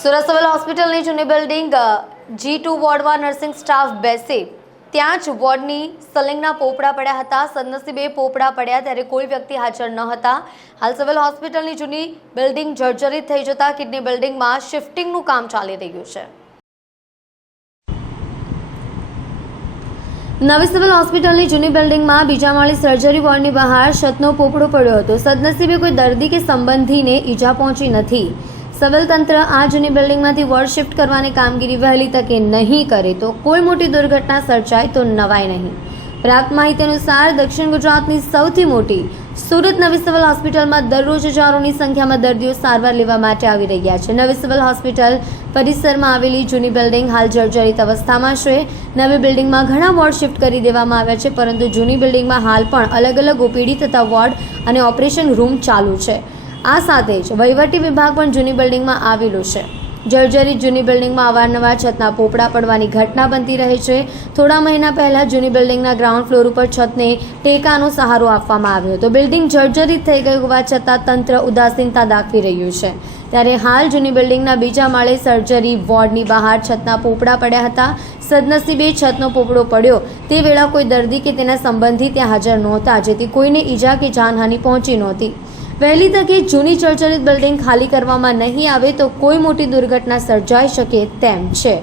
Surat civil હોસ્પિટલની જૂની building G two વોર્ડમાં નર્સિંગ સ્ટાફ બેસે. ત્યાં જ વોર્ડની સલિંગના પોપડા પડ્યા હતા. સદનસીબે પોપડા પડ્યા ત્યારે કોઈ વ્યક્તિ હાજર ન હતા. હાલ સિવિલ હોસ્પિટલની જૂની બિલ્ડિંગ જર્જરિત થઈ જતા કિડની બિલ્ડિંગમાં શિફ્ટિંગનું કામ ચાલી રહ્યું છે. નવી સિવિલ હોસ્પિટલની જૂની બિલ્ડિંગમાં બીજા માળી સર્જરી વોર્ડની બહાર છતનો પોપડો પડ્યો હતો. સદનસીબે કોઈ દર્દી કે સંબંધીને ઈજા પહોંચી નથી. તંત્ર આ જૂની બિલ્ડિંગમાંથી વોર્ડ શિફ્ટ કરવાની કામગીરી વહેલી તકે નહીં કરે તો કોઈ મોટી દુર્ઘટના સર્જાય તો નવાય નહીં. પ્રાપ્ત માહિતી અનુસાર દક્ષિણ ગુજરાતની સૌથી મોટી સુરત નવી સિવિલ હોસ્પિટલમાં દરરોજ હજારોની સંખ્યામાં દર્દીઓ સારવાર લેવા માટે આવી રહ્યા છે. નવી સિવિલ હોસ્પિટલ પરિસરમાં આવેલી જૂની બિલ્ડિંગ હાલ જર્જરિત અવસ્થામાં છે. નવી બિલ્ડિંગમાં ઘણા વોર્ડ શિફ્ટ કરી દેવામાં આવ્યા છે, પરંતુ જૂની બિલ્ડિંગમાં હાલ પણ અલગ અલગ ઓપીડી તથા વોર્ડ અને ઓપરેશન રૂમ ચાલુ છે. આ સાથે જ વહીવટી વિભાગ પણ જૂની બિલ્ડિંગમાં આવેલું છે. જર્જરિત જૂની બિલ્ડિંગમાં અવારનવાર છતના પોપડા પડવાની ઘટના બનતી રહે છે. થોડા મહિના પહેલા જૂની બિલ્ડિંગના ગ્રાઉન્ડ ફ્લોર ઉપર છતને ટેકાનો સહારો આપવામાં આવ્યો હતો. બિલ્ડિંગ જર્જરિત થઈ ગઈ હોવા છતાં તંત્ર ઉદાસીનતા દાખવી રહ્યું છે. ત્યારે હાલ જૂની બિલ્ડિંગના બીજા માળે સર્જરી, વોર્ડની બહાર છતના પોપડા પડ્યા હતા. સદનસીબે છતનો પોપડો પડ્યો. તે વેળા કોઈ દર્દી કે તેના સંબંધી ત્યાં હાજર નહોતા. જેથી કોઈને ઈજા કે જાનહાનિ પહોંચી નહોતી. વહેલી તકે જૂની જર્જરિત બિલ્ડિંગ ખાલી કરવામાં નહીં આવે તો કોઈ મોટી દુર્ઘટના સર્જાઈ શકે તેમ છે.